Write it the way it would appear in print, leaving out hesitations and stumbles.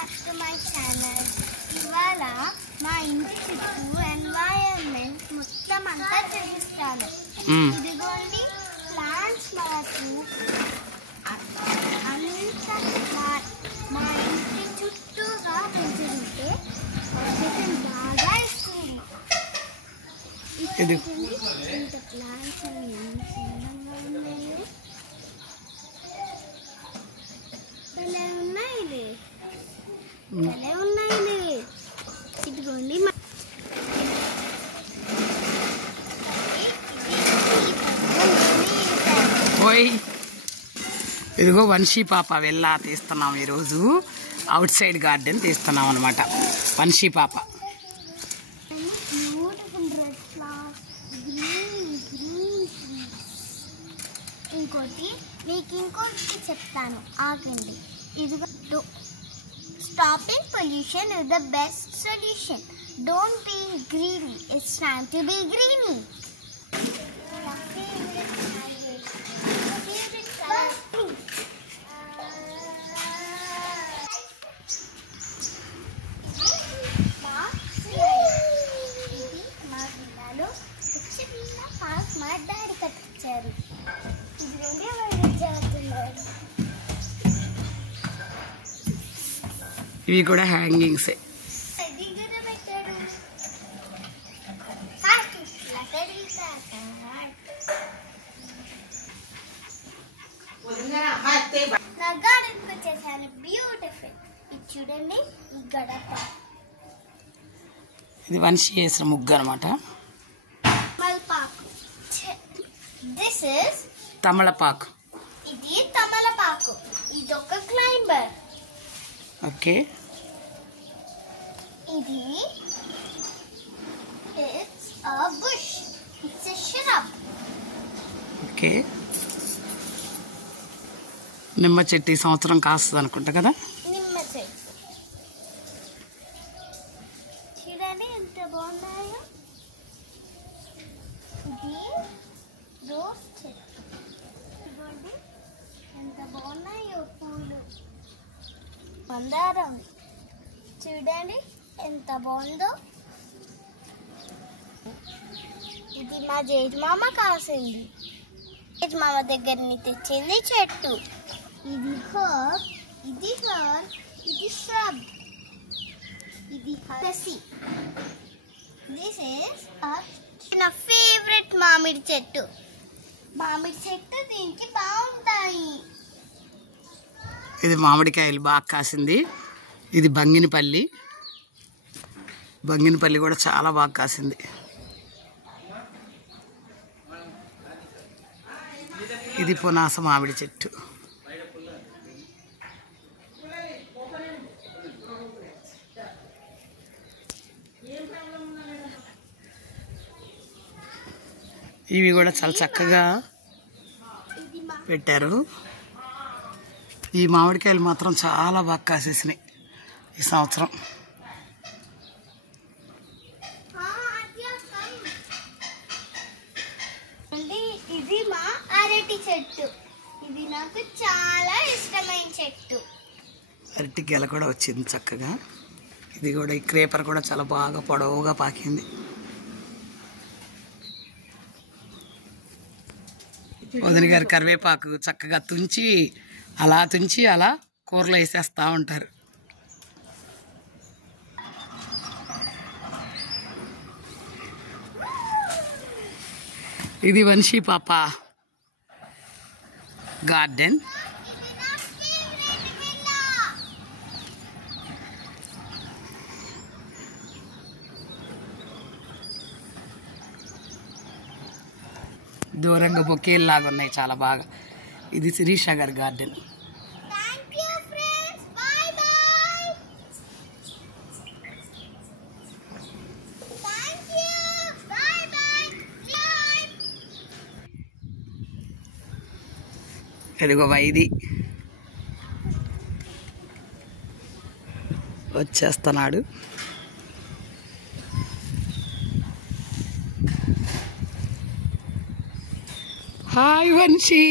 back to my channel. ఇవాళ మా ఇంటి చుట్టూ ఎన్వైరన్మెంట్ మొత్తం అంతా చూపిస్తాను. ఇదిగోండి ప్లాంట్స్ మాకు అంతా మా ఇంటి చుట్టూగా పెంచుకుంటే ఆక్సిజన్ బాగా ఇస్తుంది. ఇంత ప్లాంట్స్ అన్ని అందంగా ఉన్నాయి. భలే ఉన్నాయి. ఇదిగోండి ఇదిగో వంశీ పాప వెళ్ళా తీస్తున్నాం. ఈరోజు అవుట్ సైడ్ గార్డెన్ తీస్తున్నాం అనమాట. వంశీ పాప ఇంకోటి చెప్తాను, ఆగండి. ఇదిగో stopping pollution is the best solution. Don't be greedy. It's time to be greeny. మా డాడీ కట్టించారు. ఇవి కూడా హ్యాంగింగ్సే. బ్యూటిఫుల్. ఇది చూడండి, ఈ గడప ఇది వంశీ వేసిన ముగ్గు అనమాట. దిస్ ఇస్ తమలపాకు. ఇది తమలపాకు. ఇది ఒక క్లైంబర్. ఓకే, ఇది it's a bush. It's a shrub. Okay, నిమ్మ చెట్టు ఈ సంవత్సరం కాస్తుంది అనుకుంటా కదా. నిమ్మ చెట్టు చూడండి ఎంత బాగున్నాయో. ఇది రోజ్ చెట్టు. చూడండి ఎంత బాగున్నాయో పూలు. మందారం చూడండి ఎంత బాగుందో. ఇది మా జేజమామ కాసింది. జేజమామ దగ్గర తెచ్చింది చెట్టు. ఇది హర్బ్, ఇది హర్బ్, ఇది shrub, ఇది హసి. దిస్ ఇస్ నా ఫేవరెట్ మామిడి చెట్టు. మామిడి చెట్టు దీనికి బాగుంటాయి. ఇది మామిడికాయలు బాగా కాసింది. ఇది బంగినపల్లి. బంగినపల్లి కూడా చాలా బాగా కాసింది. ఇది పునాస మామిడి చెట్టు. ఇవి కూడా చాలా చక్కగా పెట్టారు. ఈ మామిడికాయలు మాత్రం చాలా బాగా కాసేసినాయి ఈ సంవత్సరం. ఇది మా అరటి చెట్టు. ఇది నాకు చాలా ఇష్టమైన చెట్టు. అరటి గెల కూడా వచ్చింది చక్కగా. ఇది కూడా ఈ క్రేపర్ కూడా చాలా బాగా పొడవుగా పాకింది. వదిన గారు కరివేపాకు చక్కగా తుంచి అలా కూరలో వేసేస్తూ ఉంటారు. ఇది వంశీ పాప గార్డెన్. దూరంగా బొకేల్లాగా ఉన్నాయి చాలా బాగా. ఇది శిరీష గారి గార్డెన్. ఇదిగో వైది వచ్చేస్తున్నాడు. హాయ్ వంశీ.